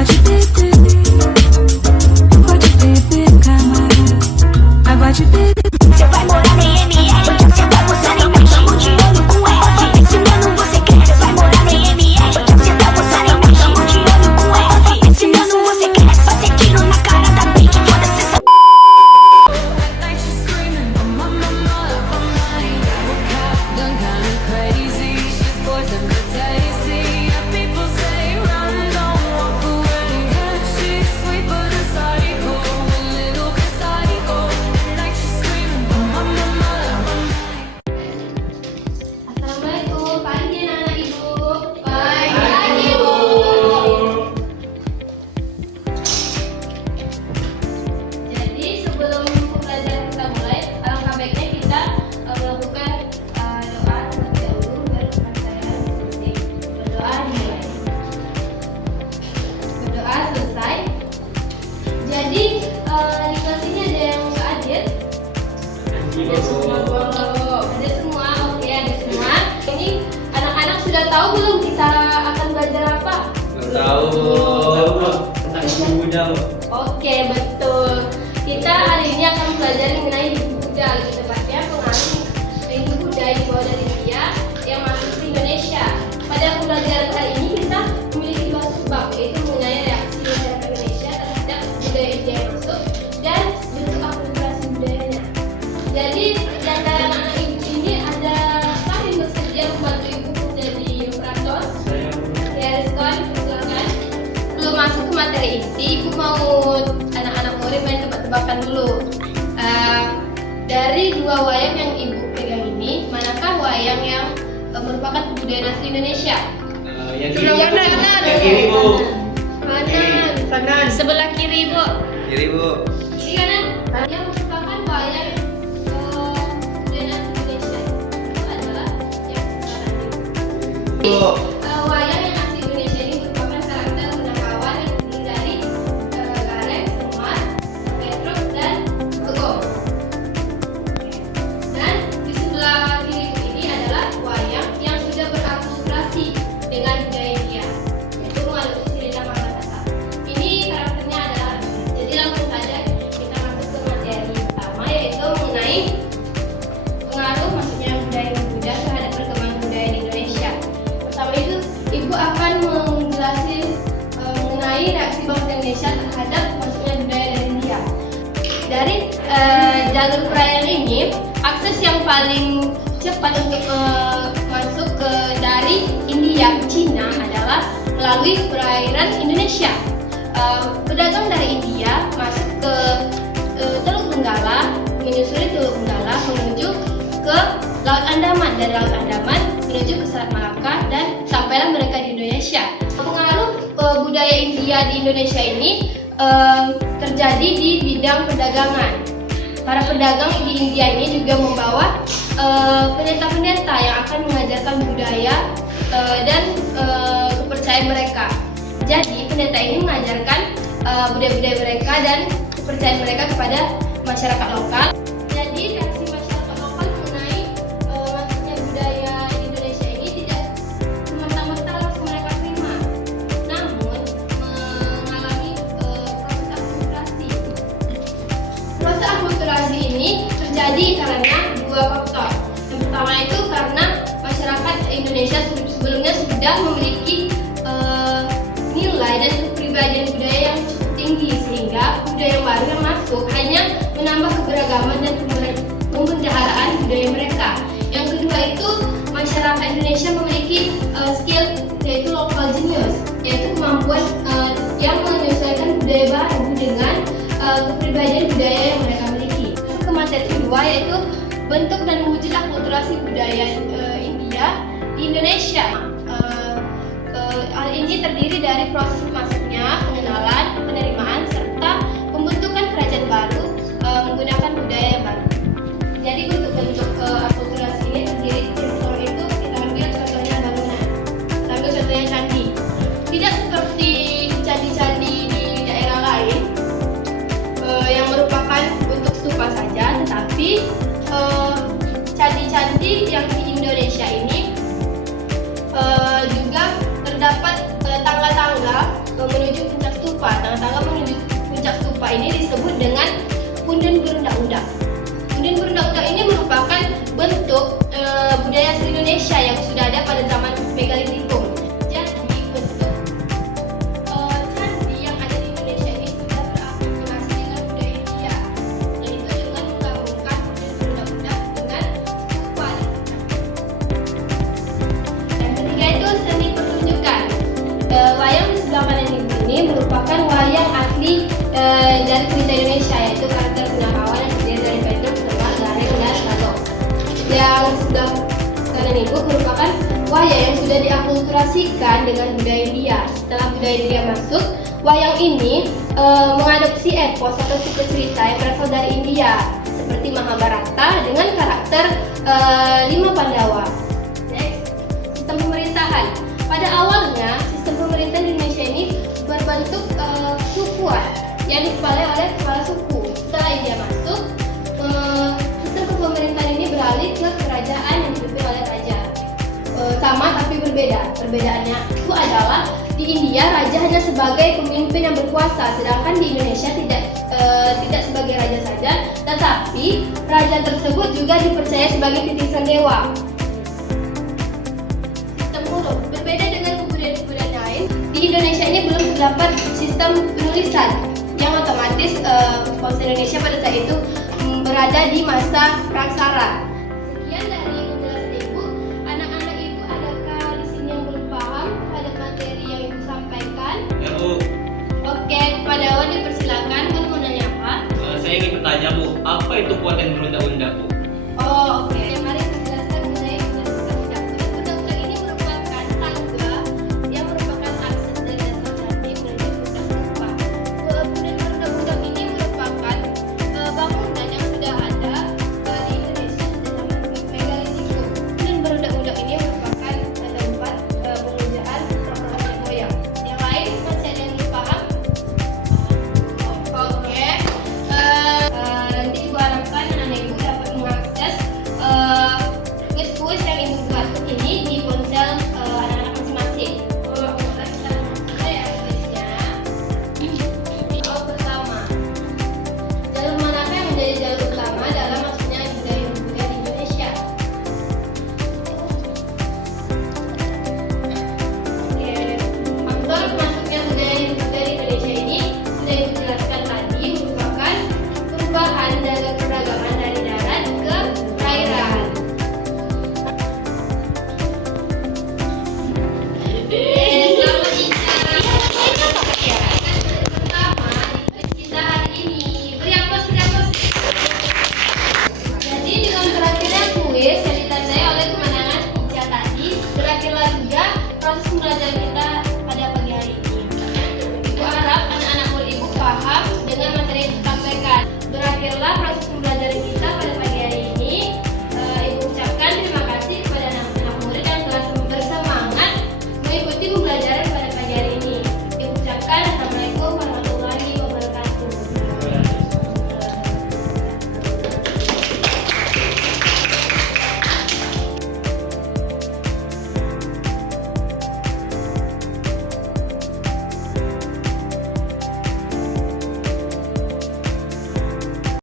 Você vai morar no IML, você tá gostando, então tamo de olho com F. Esse ano você quer, você vai morar no IML, você tá gostando, então tamo de olho com F. Esse ano você quer, fazer tiro na cara da bitch, foda-se essa. Assalamualaikum, pagi anak-anak ibu. Jadi sebelum pembelajaran kita mulai, alangkah baiknya kita melakukan doa terlebih dahulu baru pembelajaran selesai. Berdoa dimulai. Berdoa selesai. Jadi di kelas ini ada yang nggak hadir? Ada semua, oke, ada semua. Ini anak-anak sudah tahu belum kita akan belajar apa? Tahu tentang Hindu Buddha. Oke, betul. Kita hari ini akan belajar mengenai Hindu Buddha, lebih tepatnya pengaruh Hindu Buddha yang dibawa dari India yang masuk ke Indonesia. Pada pembelajaran kali ini kita memiliki dua subbab, yaitu mengenai reaksi masyarakat Indonesia terhadap budaya India yang masuk dan bentuk akulturasi budayanya. Jadi di antara anak-anak ibu ini ada yang bersedia membantu ibu menjadi operator? Ya, Rizkon, silakan. Belum masuk ke materi inti, ibu mau anak-anak murid main tebak-tebakan dulu. Dari dua wayang yang ibu pegang ini, manakah wayang yang merupakan kebudayaan asli Indonesia? Yang Kiri, Bu. Kanan. Sebelah kiri, Bu. Kiri, Bu. Kiri kanan. Yang merupakan wayang kebudayaan asli Indonesia itu adalah yang sekarang ini. Bu. Wayang yang asli Indonesia ini merupakan karakter Minangkawan yang terdiri dari Gareng, Semar, Petruk, dan Begong. Dan di sebelah kiri ini adalah wayang yang sudah berakulturasi dengan budaya India, yaitu mengadopsi cerita Mahabharata. Ini karakternya adalah, jadi langsung saja kita masuk ke materi pertama, yaitu mengenai pengaruh maksudnya budaya Buddha terhadap perkembangan budaya di Indonesia. Pertama itu, ibu akan menjelaskan mengenai reaksi bangsa Indonesia terhadap masuknya budaya dari India. Dari jalur perairan ini, akses yang paling cepat untuk masuk ke dari India ke Cina adalah melalui perairan Indonesia. Pedagang dari India masuk ke Teluk Benggala, menyusuri Teluk Benggala menuju ke Laut Andaman, dari Laut Andaman menuju ke Selat Malaka, dan sampailah mereka di Indonesia. Pengaruh budaya India di Indonesia ini terjadi di bidang perdagangan. Para pedagang di India ini juga membawa pendeta-pendeta yang akan mengajarkan budaya dan kepercayaan mereka. Jadi pendeta ini mengajarkan budaya-budaya mereka dan kepercayaan mereka kepada masyarakat lokal. Jadi reaksi masyarakat lokal mengenai masuknya budaya di Indonesia ini tidak semata-mata langsung mereka terima, namun mengalami proses akulturasi. Proses akulturasi ini terjadi karena dua faktor. Yang pertama itu karena masyarakat Indonesia sebelumnya sudah memiliki nilai dan kepribadian budaya yang cukup tinggi, sehingga budaya yang baru yang masuk hanya menambah keberagaman dan pemeliharaan budaya mereka. Yang kedua itu masyarakat Indonesia memiliki skill, yaitu local genius, yaitu kemampuan yang menyesuaikan budaya baru dengan kepribadian budaya yang mereka miliki. Ke materi kedua, yaitu bentuk dan wujud akulturasi budaya India di Indonesia. Hal ini terdiri dari proses masuknya, pengenalan, penerimaan, serta pembentukan kerajaan baru menggunakan budaya yang baru. Jadi bentuk-bentuk akulturasi ini terdiri dari itu kita ambil contohnya bangunan, kita ambil contohnya candi. Tidak seperti candi-candi di daerah lain yang merupakan bentuk stupa saja, tetapi candi-candi yang di Indonesia ini juga terdapat tangga-tangga menuju puncak dari cerita Indonesia, yaitu karakter Punakawan yang terdiri dari Petruk, Semar, Gareng, dan Salo. Yang sudah kalian ibu merupakan wayang yang sudah diakulturasikan dengan budaya India. Setelah budaya India masuk, wayang ini mengadopsi epos atau suku cerita yang berasal dari India, seperti Mahabharata dengan karakter 5 Pandawa. Next, sistem pemerintahan. Pada awalnya, sistem pemerintahan di Indonesia ini berbentuk sukuan yang dikepalai oleh kepala suku. Setelah India masuk, sistem pemerintahan ini beralih ke kerajaan yang dipimpin oleh raja. Sama tapi berbeda. Perbedaannya itu adalah di India raja hanya sebagai pemimpin yang berkuasa, sedangkan di Indonesia tidak sebagai raja saja, tetapi raja tersebut juga dipercaya sebagai titisan dewa. Sistem huruf berbeda dengan kebudayaan lain. Di Indonesia ini belum terdapat sistem penulisan yang otomatis bangsa Indonesia pada saat itu berada di masa praksara. Sekian dari penjelasan Ibu. Anak-anak Ibu adakah di sini yang belum paham terhadap materi yang Ibu sampaikan? Ya, Bu.